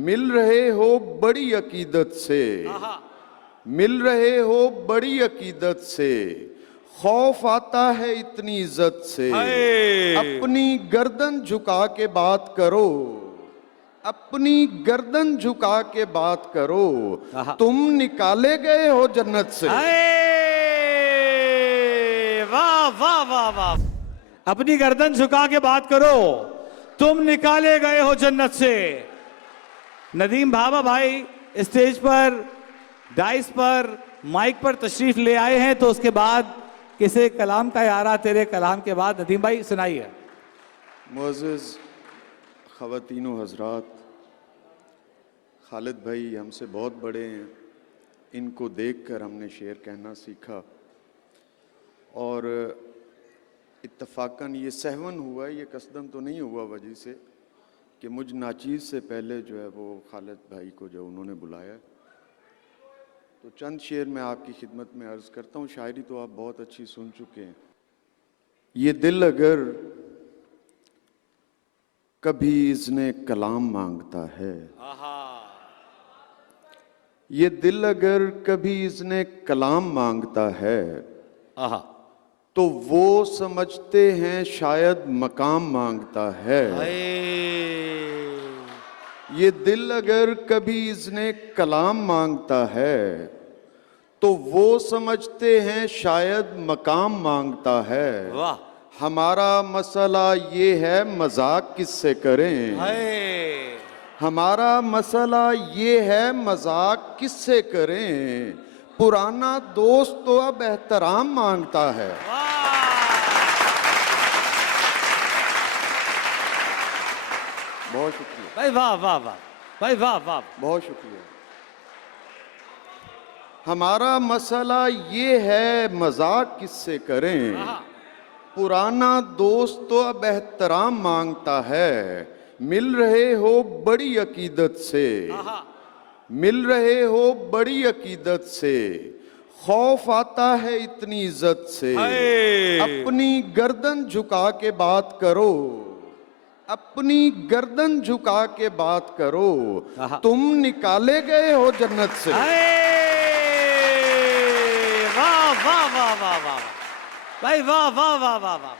मिल रहे हो बड़ी अकीदत से, मिल रहे हो बड़ी अकीदत से, खौफ आता है इतनी इज्जत से। अपनी गर्दन झुका के बात करो, अपनी गर्दन झुका के बात करो, तुम निकाले गए हो जन्नत से। वाह वाह वाह वाह। अपनी गर्दन झुका के बात करो, तुम निकाले गए हो जन्नत से। नदीम भाभा भाई स्टेज पर, डाइस पर, माइक पर तशरीफ ले आए हैं, तो उसके बाद किसे कलाम का यारा तेरे कलाम के बाद नदीम भाई सुनाइए। मुअज़्ज़िज़ ख़वातीनो हज़रात, खालिद भाई हमसे बहुत बड़े हैं, इनको देखकर हमने शेर कहना सीखा और इत्तफ़ाक़न ये सहवन हुआ, ये कसदन तो नहीं हुआ वजह से कि मुझ नाचीज़ से पहले जो है वो खालिद भाई को जो उन्होंने बुलाया, तो चंद शेर मैं आपकी खिदमत में अर्ज़ करता हूँ। शायरी तो आप बहुत अच्छी सुन चुके हैं। ये दिल अगर कभी इज़्ने कलाम मांगता है, ये दिल अगर कभी इज़्ने कलाम मांगता है, तो वो समझते हैं शायद मकाम मांगता है। ये दिल अगर कभी इज़्ने कलाम मांगता है, तो वो समझते हैं शायद मकाम मांगता है। वाह। हमारा मसला ये है मजाक किससे करें, हमारा मसला ये है मजाक किससे करें, पुराना दोस्त तो अब एहतराम मांगता है। बहुत शुक्रिया भाई, वाह वाह वाह भाई, वाह वाह, बहुत शुक्रिया। हमारा मसला ये है मजाक किससे करें, पुराना दोस्त तो अब एहतराम मांगता है। मिल रहे हो बड़ी अकीदत से, मिल रहे हो बड़ी अकीदत से, खौफ आता है इतनी इज्जत से। अपनी गर्दन झुका के बात करो, अपनी गर्दन झुका के बात करो, तुम निकाले गए हो जन्नत से। वाह वाह वाह वाह वाह भाई, वाह वाह वाह वाह वाह,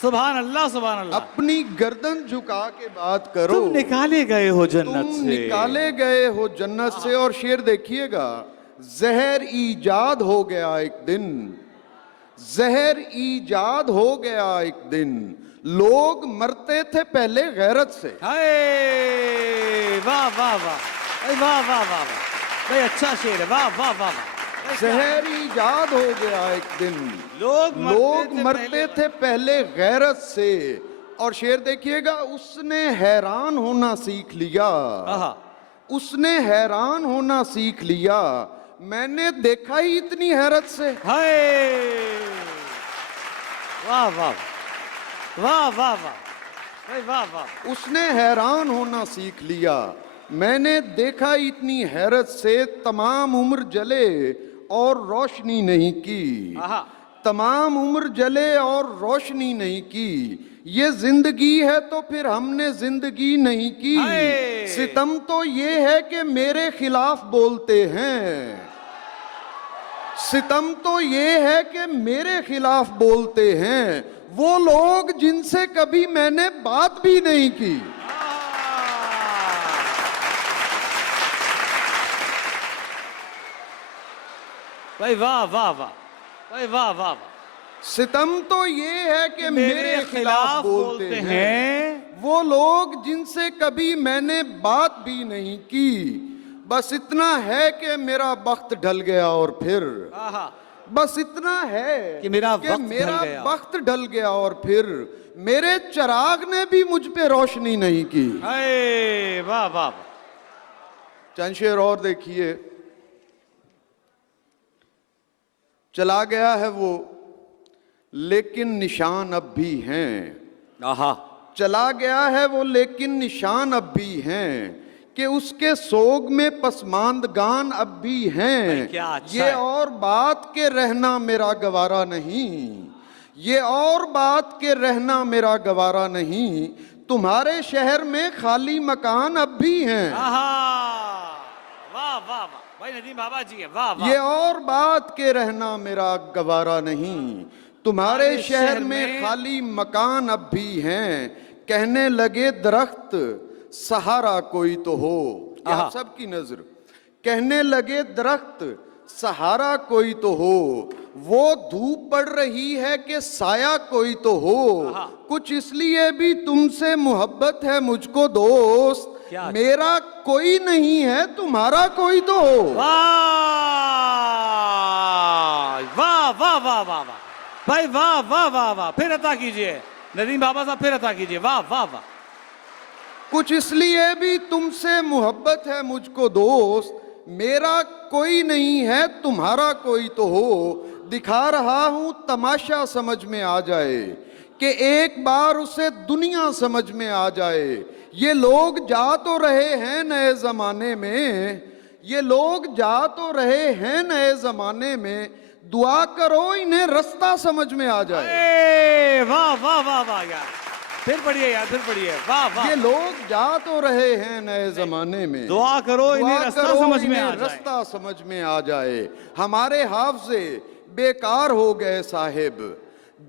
सुभान अल्लाह सुभान अल्लाह। अपनी गर्दन झुका के बात करो, तुम निकाले गए हो जन्नत तुम से, निकाले गए हो जन्नत से। और शेर देखिएगा, जहर ईजाद हो गया एक दिन, जहर ईजाद हो गया एक दिन, लोग मरते थे पहले गैरत से। वाह वाह वाह वाह वाह वाह भाई, अच्छा शेर है, वाह वाह वाह वाह। जहर ईजाद हो गया एक दिन, लोग मरते थे पहले गैरत से। और शेर देखिएगा, उसने हैरान होना सीख लिया, उसने हैरान होना सीख लिया, मैंने देखा ही इतनी हैरत से। वाह वाह वाह वाह वाह वाह वाह। उसने हैरान होना सीख लिया, मैंने देखा इतनी हैरत से, तमाम उम्र जले और रोशनी नहीं की, तमाम उम्र जले और रोशनी नहीं की। ये जिंदगी है तो फिर हमने जिंदगी नहीं की, सितम तो ये है कि मेरे खिलाफ बोलते हैं, सितम तो ये है कि मेरे खिलाफ बोलते हैं, वो लोग जिनसे कभी मैंने बात भी नहीं की। भाई वाह वाह वाह भाई, वाह वाह वाह। सितम तो ये है कि मेरे खिलाफ बोलते हैं, वो लोग जिनसे कभी मैंने बात भी नहीं की। बस इतना है कि मेरा वक्त ढल गया और फिर, बस इतना है कि मेरा वक्त ढल गया और फिर मेरे चिराग ने भी मुझ पे रोशनी नहीं की। वाह वाह। चंद शेर और देखिए। चला गया है वो लेकिन निशान अब भी हैं, चला गया है वो लेकिन निशान अब भी हैं, कि उसके सोग में पसमानदगान अब भी हैं। अच्छा ये और बात के रहना मेरा गवारा नहीं, ये और बात के रहना मेरा गवारा नहीं, तुम्हारे शहर में खाली मकान अब भी हैं। भाई नदीम बाबा जी है, वाह वाह। ये और बात के रहना मेरा गवारा नहीं, तुम्हारे हमारे शहर शहर में में खाली मकान अब भी हैं, कहने लगे दरख्त सहारा कोई तो हो। ये आहा। आप सबकी नजर, कहने लगे दरख्त सहारा कोई तो हो, वो धूप पड़ रही है कि साया कोई तो हो, आहा। कुछ इसलिए भी तुमसे मोहब्बत है मुझको दोस्त, क्या? मेरा कोई नहीं है तुम्हारा कोई तो हो। वाह वाह वाह वाह वाह वाह भाई, वाह वाह वाह वाह, फिर अता कीजिए नदीम बाबा साहब, फिर अता कीजिए, वाह वाह वाह। कुछ इसलिए भी तुमसे मोहब्बत है मुझको दोस्त, मेरा कोई नहीं है तुम्हारा कोई तो हो, दिखा रहा हूं तमाशा समझ में आ जाए, कि एक बार उसे दुनिया समझ में आ जाए। ये लोग जा तो रहे हैं नए जमाने में, ये लोग जा तो रहे हैं नए जमाने में, दुआ करो इन्हें रास्ता समझ में आ जाए। ए, वाह वाह वाह वाह यार, फिर पढ़िए यार, फिर पढ़िए, वाह वाह। ये लोग जा तो रहे हैं नए जमाने में, दुआ करो इन्हें दुआ रास्ता करो समझ में इन्हें आ जाए। रास्ता समझ में आ जाए। हमारे हाफजे बेकार हो गए साहिब,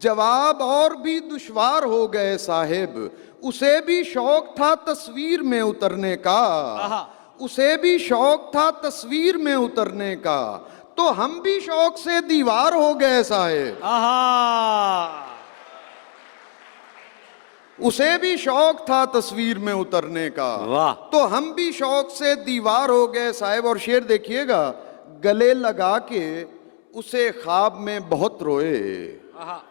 जवाब और भी दुश्वार हो गए साहिब, उसे भी शौक था तस्वीर में उतरने का, आहा। उसे भी शौक था तस्वीर में उतरने का, तो हम भी शौक से दीवार हो गए साहिब। आहा, उसे भी शौक था तस्वीर में उतरने का, वाह। तो हम भी शौक से दीवार हो गए साहिब। और शेर देखिएगा, गले लगा के उसे ख्वाब में बहुत रोए, आहा,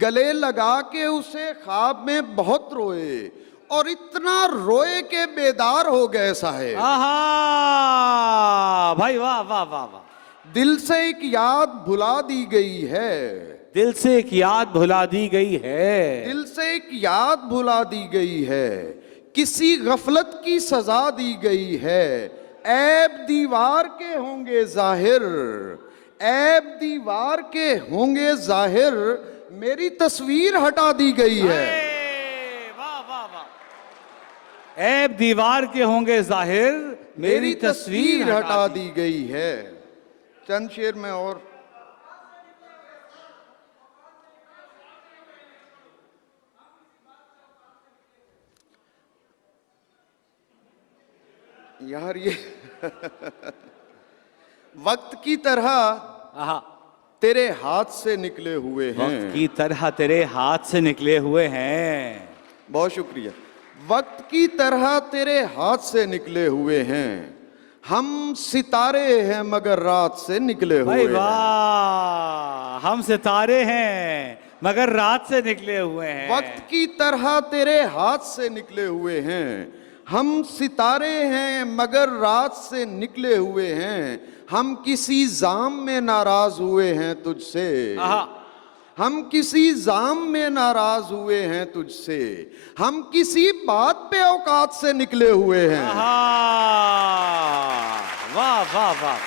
गले लगा के उसे ख्वाब में बहुत रोए, और इतना रोए के बेदार हो गए साहिब। आहा, भाई वाह वाह वाह वाह। दिल से एक याद भुला दी गई है, दिल से एक याद भुला दी गई है, दिल से एक याद भुला दी गई है, किसी गफलत की सजा दी गई है, ऐब दीवार के होंगे जाहिर, ऐब दीवार के होंगे जाहिर, मेरी तस्वीर हटा दी गई है। ए, वाह वाह वाह। ऐब दीवार के होंगे जाहिर, मेरी तस्वीर हटा दी गई है। चंद शेर में और, यार ये वक्त की तरह आहा, तेरे हाथ से निकले हुए वक्त हैं। की तरह तेरे हाथ से निकले हुए हैं। बहुत शुक्रिया। वक्त की तरह तेरे हाथ से निकले हुए हैं, हम सितारे हैं मगर रात से निकले हुए भाई हैं। वाह, हम सितारे हैं मगर रात से निकले हुए हैं। वक्त की तरह तेरे हाथ से निकले हुए हैं, हम सितारे हैं मगर रात से निकले हुए हैं, हम किसी जाम में नाराज हुए हैं तुझसे, आहा, हम किसी जाम में नाराज हुए हैं तुझसे, हम किसी बात पे औकात से निकले हुए हैं। आहा, वाह वाह वाह।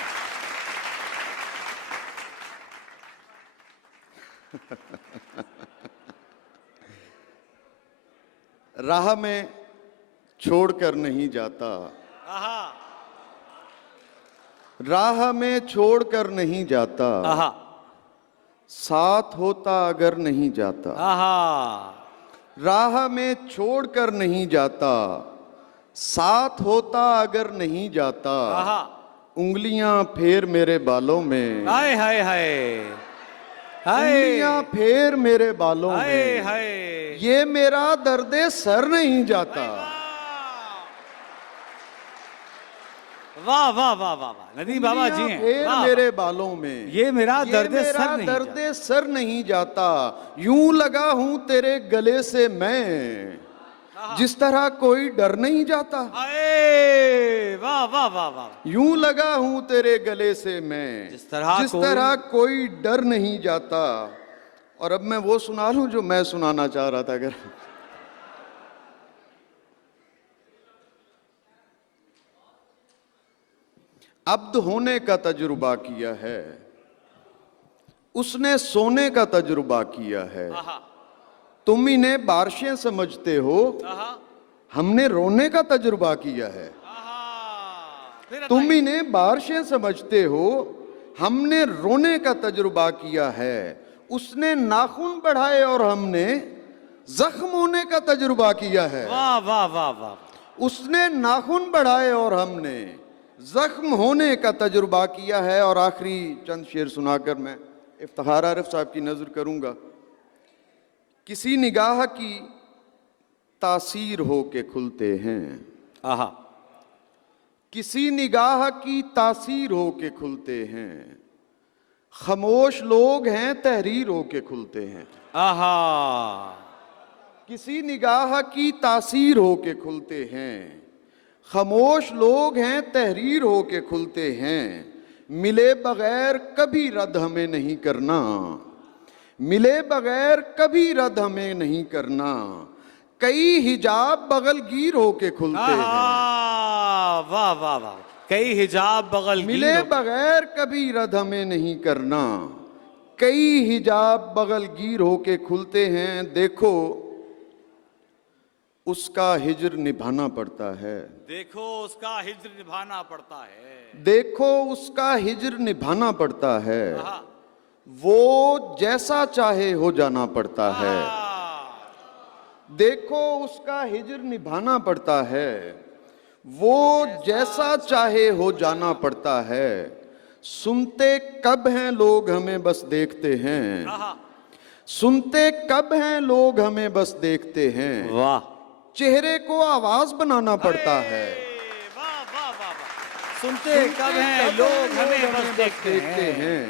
राह में छोड़कर नहीं जाता, आहा, राह में छोड़कर नहीं जाता, आहा, साथ होता अगर नहीं जाता, आहा, राह में छोड़कर नहीं जाता, साथ होता अगर नहीं जाता, आहा, उंगलियां फेर मेरे बालों में, हाय हाय हाय, हाय उंगलियां फेर मेरे बालों हाय में, हाय, ये मेरा दर्दे सर नहीं जाता। वाह वाह वाह वाह वाह, नदीम बाबा जी हैं, फेर वाह, मेरे बालों में, ये मेरा ये दर्दे मेरा सर नहीं दर्दे सर नहीं जाता, यूं लगा हूं तेरे गले से मैं, जिस तरह कोई डर नहीं जाता, अरे वाह वाह वाह वाह, यूं लगा हूं तेरे गले से मैं, जिस तरह कोई डर नहीं जाता। और अब मैं वो सुना लूं जो मैं सुनाना चाह रहा था। अगर अब्द होने का तजुर्बा किया है, उसने सोने का तजुर्बा किया है, आहा, तुम इन्हें बारिशें समझते हो, आहा, हमने रोने का तजुर्बा किया है। आहा, तुम इन्हें बारिशें समझते हो, हमने रोने का तजुर्बा किया है। उसने नाखून बढ़ाए और हमने जख्म होने का तजुर्बा किया है। वाह वाह वाह वाह। उसने नाखून बढ़ाए और हमने जख्म होने का तजुर्बा किया है। और आखिरी चंद शेर सुनाकर मैं इफ्तिखार आरिफ साहब की नजर करूंगा। किसी निगाह की तासीर हो के खुलते हैं, आहा। किसी निगाह की तासीर हो के खुलते हैं, खामोश लोग हैं तहरीर हो के खुलते हैं। आहा। किसी निगाह की तासीर हो के खुलते हैं, खामोश लोग हैं तहरीर हो के खुलते हैं। मिले बगैर कभी रद्द हमें नहीं करना, मिले बगैर कभी रद्द हमें नहीं करना। कई हिजाब बगलगीर हो के खुलते हैं। वाह वाह वाह। कई हिजाब बगल मिले बगैर कभी रद्द हमें नहीं करना, कई हिजाब बगलगीर होके खुलते हैं। देखो उसका हिज्र निभाना पड़ता है, देखो उसका हिज्र निभाना पड़ता है। देखो उसका हिज्र निभाना पड़ता है। आहा। वो जैसा चाहे हो जाना पड़ता है। देखो उसका हिज्र निभाना पड़ता है, वो जैसा चाहे हो जाना पड़ता है। सुनते कब हैं लोग हमें बस देखते हैं, आहा। सुनते कब हैं लोग हमें बस देखते हैं। वाह। चेहरे को आवाज बनाना पड़ता है। वाह वाह वाह वाह। सुनते कब हैं लोग हमें बस देखते हैं।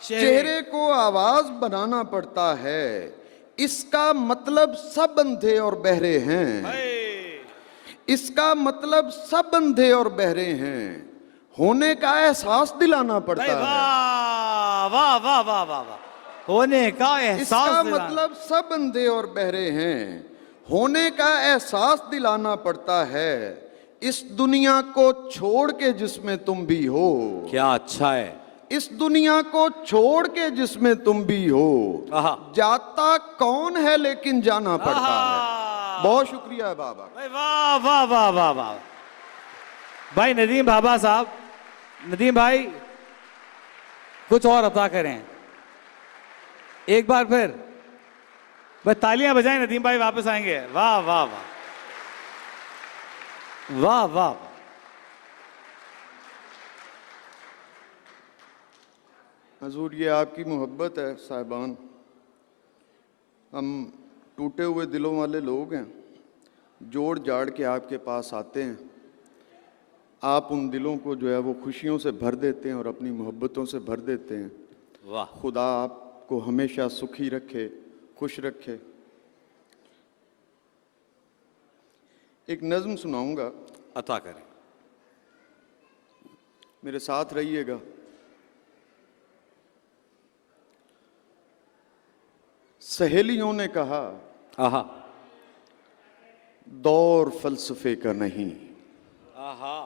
चेहरे को आवाज बनाना पड़ता है। इसका मतलब सब अंधे और बहरे हैं, इसका मतलब सब अंधे और बहरे हैं। होने का एहसास दिलाना पड़ता है। वाह वाह वाह वाह वाह वाह। होने का एहसास इसका दिलाना। मतलब सब अंधे और बहरे हैं। होने का एहसास दिलाना पड़ता है। इस दुनिया को छोड़ के जिसमें तुम भी हो, क्या अच्छा है। इस दुनिया को छोड़ के जिसमें तुम भी हो। आहा। जाता कौन है लेकिन जाना पड़ता है। बहुत शुक्रिया बाबा। वाह वाह वाह वाह वाह। भाई नदीम बाबा साहब, नदीम भाई कुछ और अता करें एक बार फिर। बस तालियां बजाएं, नदीम भाई वापस आएंगे। वाह वाह वाह वाह वाह। हजूर ये आपकी मोहब्बत है साहिबान। हम टूटे हुए दिलों वाले लोग हैं, जोड़ जाड़ के आपके पास आते हैं। आप उन दिलों को जो है वो खुशियों से भर देते हैं और अपनी मोहब्बतों से भर देते हैं। वाह। खुदा आपको हमेशा सुखी रखे, खुश रखे। एक नज़्म सुनाऊंगा, अता करें। मेरे साथ रहिएगा। सहेलियों ने कहा आहा। दौर फलसफे का नहीं। आहा।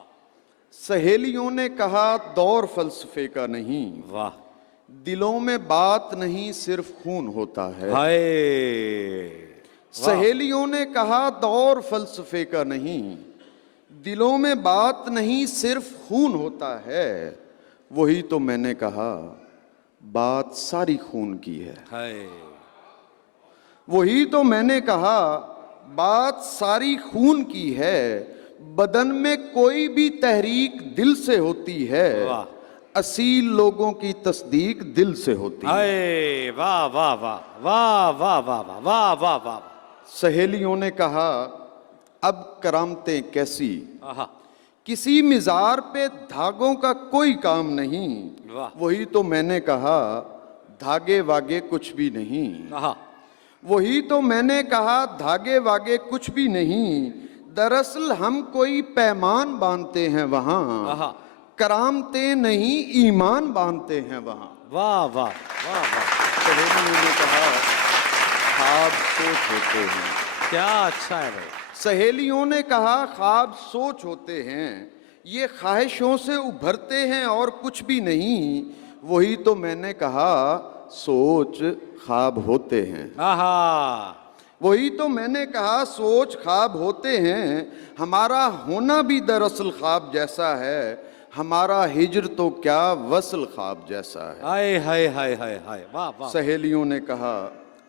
सहेलियों ने कहा दौर फलसफे का नहीं। वाह। दिलों में बात नहीं सिर्फ खून होता है। हाय। सहेलियों ने कहा दौर फलसफे का नहीं। दिलों में बात नहीं सिर्फ खून होता है। वही तो मैंने कहा बात सारी खून की है। हाय। वही तो मैंने कहा बात सारी खून की है। बदन में कोई भी तहरीक दिल से होती है। वाह। असील लोगों की तस्दीक दिल से होती है। हाय। वाह वाह वाह वाह वाह वाह वाह वाह वाह वाह। सहेलियों ने कहा अब करामतें कैसी, आहा। किसी मिजार पे धागों का कोई काम नहीं। वाह। वही तो मैंने कहा धागे वागे कुछ भी नहीं। आहा। वही तो मैंने कहा धागे वागे कुछ भी नहीं। दरअसल हम कोई पैमान बांधते हैं वहां। आहा। करामतें नहीं ईमान बांधते हैं वहां। वाह वाह वाह वाह। सहेलियों ने कहा ख्वाब सोच होते हैं। क्या अच्छा है भाई। सहेलियों ने कहा ख्वाब सोच होते हैं, ये ख्वाहिशों से उभरते हैं और कुछ भी नहीं। वही तो मैंने कहा सोच ख्वाब होते हैं। आहा। वही तो मैंने कहा, सोच ख्वाब होते हैं, हमारा होना भी दरअसल ख्वाब जैसा है, हमारा हिज्र तो क्या वसल ख्वाब जैसा है। हाय हाय हाय हाय हाय, वाह वाह सहेलियों ने कहा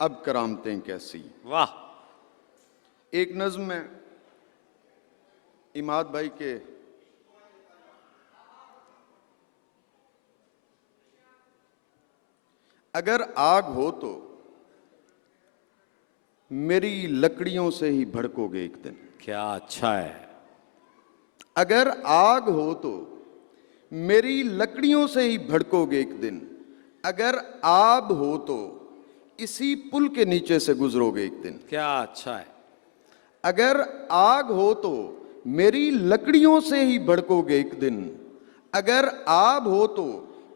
अब करामतें कैसी। वाह। एक नज्म है इमाद भाई के, अगर आग हो तो मेरी लकड़ियों से ही भड़कोगे एक दिन। क्या अच्छा है। अगर आग हो तो मेरी लकड़ियों से ही भड़कोगे एक दिन। अगर आब हो तो इसी पुल के नीचे से गुजरोगे एक दिन। क्या अच्छा है। अगर आग हो तो मेरी लकड़ियों से ही भड़कोगे एक दिन। अगर आब हो तो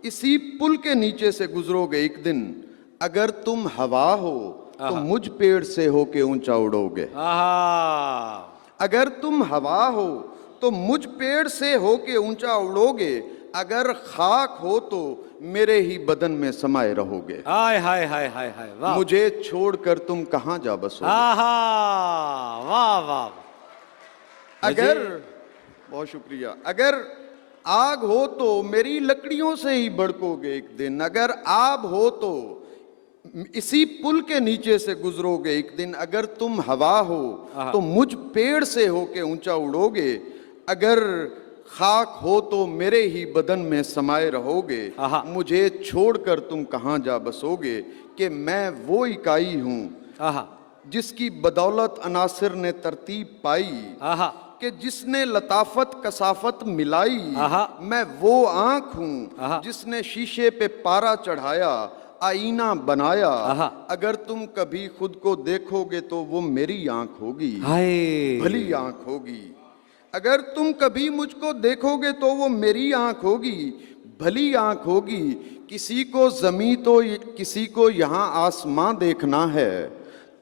इसी पुल के नीचे से गुजरोगे एक दिन। अगर तुम हवा हो तो मुझ पेड़ से होके ऊंचा उड़ोगे। आहा। अगर तुम हवा हो तो मुझ पेड़ से होके ऊंचा उड़ोगे। अगर खाक हो तो मेरे ही बदन में समाये रहोगे। हाय हाय हाय हाय हाय, वाह। मुझे छोड़कर तुम कहां जा बसोगे। आहा, वाह वाह। अगर, बहुत शुक्रिया, अगर आग हो तो मेरी लकड़ियों से ही भड़कोगे एक दिन। अगर आब हो तो इसी पुल के नीचे से गुजरोगे एक दिन। अगर तुम हवा हो तो मुझ पेड़ से होके ऊंचा उड़ोगे। अगर खाक हो तो मेरे ही बदन में समाये रहोगे। मुझे छोड़कर तुम कहां जा बसोगे। कि मैं वो इकाई हूं जिसकी बदौलत अनासिर ने तरतीब पाई। कि जिसने लताफत कसाफत मिलाई। मैं वो आंख हूं जिसने शीशे पे पारा चढ़ाया, आईना बनाया। अगर तुम कभी खुद को देखोगे तो वो मेरी आंख होगी, भली आंख होगी। अगर तुम कभी मुझको देखोगे तो वो मेरी आंख होगी, भली आंख होगी। किसी को जमी तो किसी को यहाँ आसमां देखना है,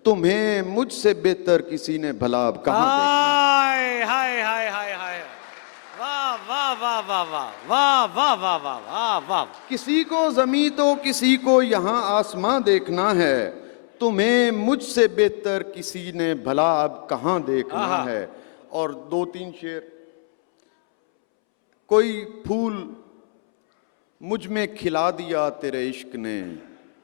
तुम्हें मुझसे बेहतर किसी ने भला अब कहाँ देखना। हाय हाय हाय हाय, वाह वाह वाह वाह वाह वाह वाह वाह वाह वाह वाह। किसी को जमी तो किसी को यहाँ आसमां देखना है, तुम्हें मुझसे बेहतर किसी ने भला अब कहाँ देखना है। और दो तीन शेर। कोई फूल मुझ में खिला दिया तेरे इश्क ने।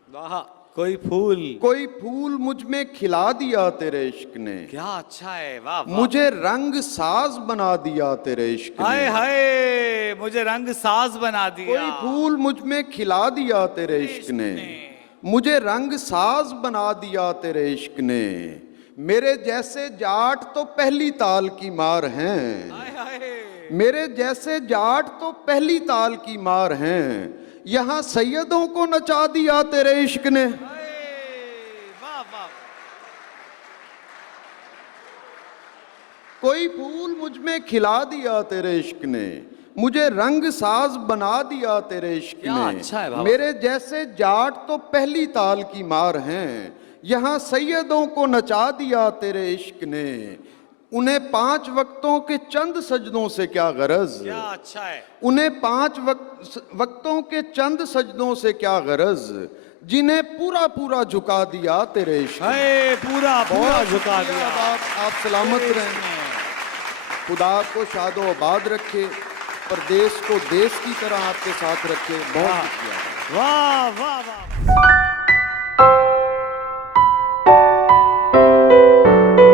वाह। कोई फूल मुझ में खिला दिया तेरे इश्क ने। क्या अच्छा है, वाह वाह। मुझे रंग साज बना दिया तेरे इश्क ने। हाय हाय, मुझे रंग साज बना दिया। कोई फूल मुझ में खिला दिया तेरे इश्क ने। मुझे रंग साज बना दिया तेरे इश्क ने। मेरे जैसे जाट तो पहली ताल की मार हैं। हाय हाय। मेरे जैसे जाट तो पहली ताल की मार हैं। यहाँ सैयदों को नचा दिया तेरे इश्क ने। वाह वाह। कोई फूल मुझ में खिला दिया तेरे इश्क ने। मुझे रंग साज बना दिया तेरे इश्क ने। अच्छा है बाबा। मेरे जैसे जाट तो पहली ताल की मार हैं। यहाँ सैयदों को नचा दिया तेरे इश्क ने। उन्हें 5 वक्तों के चंद सजदों से क्या गरज। क्या अच्छा है। उन्हें 5 वक्तों के चंद सजदों से क्या गरज, जिन्हें पूरा पूरा झुका दिया तेरे इश्क ने। पूरा पूरा झुका दिया। आप सलामत रहें, खुदा आपको शादो आबाद रखे, प्रदेश को देश की तरह आपके साथ रखे। बहुत शुक्रिया। वाह वाह वाह।